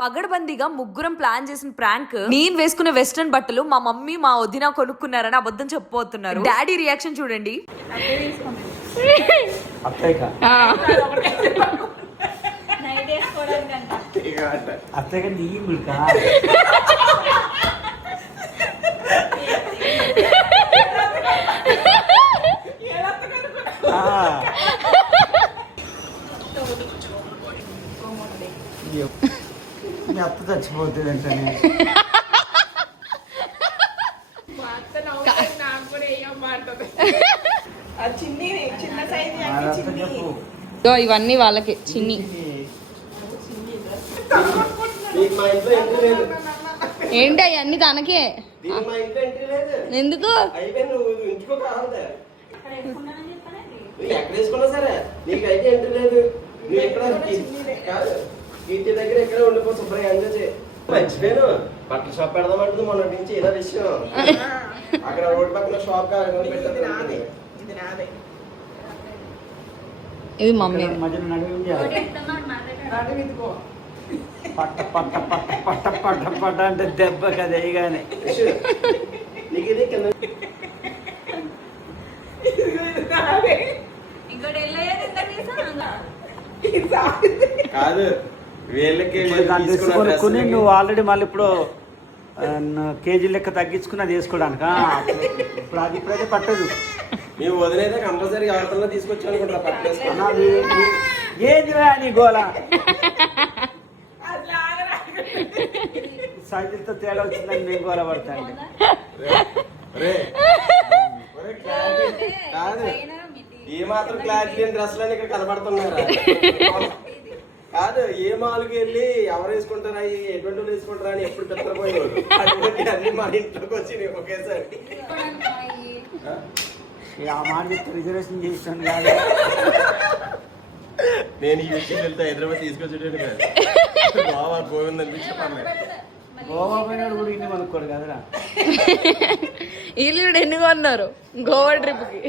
పగడబందీగా ముగ్గురం ప్లాన్ చేసిన ప్రాంక్. నేను వేసుకునే వెస్ట్రన్ బట్టలు మా మమ్మీ మా వదిన కొనుక్కున్నారని అబద్ధం చెప్పబోతున్నారు. డాడీ రియాక్షన్ చూడండి. అత్త చచ్చిపోతుంది అంటే ఇవన్నీ వాళ్ళకి చిన్ని. ఏంటి అవన్నీ తనకే ఎందుకు? ఇంటి దగ్గర ఎక్కడ ఉండిపో శుభ్రంగా ఎంజాయ్ చేయి. మర్చిపోయాను బట్టల షాప్ పెడదామంటుంది మొన్నటి నుంచి ఏదో విషయం. అక్కడ రోడ్ పక్కన షాప్ ఇది మమ్మీ మధ్యలో నడువు పట్ట పట్ట పట్ట పట్ట పట్ట పట్ట అంటే దెబ్బ కదా వేయగానే నీకు ఇది కింద కాదు వీళ్ళకి కొనుక్కుని నువ్వు ఆల్రెడీ మళ్ళీ ఇప్పుడు కేజీ లెక్క తగ్గించుకుని అది వేసుకోవడానిక. ఇప్పుడు అది ఇప్పుడైతే పట్టదు. మేము వదిలేదే కంపల్సరీ ఎవరితో తీసుకొచ్చి అనుకుంటా పట్టేసుకున్నా. ఏంది నీ గోళ సైజులతో తేడా వచ్చిందని నేను గోళ పడతాను. కాదు ఏ మాత్రం క్లారిటీ లేని డ్రెస్సులని ఇక్కడ కనబడుతున్నారా? కాదు ఏ మాల్కి వెళ్ళి ఎవరు వేసుకుంటారా ఎటువంటి వేసుకుంటారా అని ఎప్పుడు పెద్దపోయేవాడు. అన్ని మా ఇంట్లోకి వచ్చి ఒకేసారి ఆ మాట చెప్తే రిజర్వేషన్ చేస్తాను కాదు. నేను ఈ విషయం వెళ్తే హైదరాబాద్ తీసుకొచ్చేటట్టు కాదు. గోవా గోవింద్ అనిపించి గోవా పోయినాడు కూడా ఇన్ని కొనుక్కోడు కదరా. వీళ్ళు ఎన్ని కొన్నారు గోవా ట్రిప్ కి?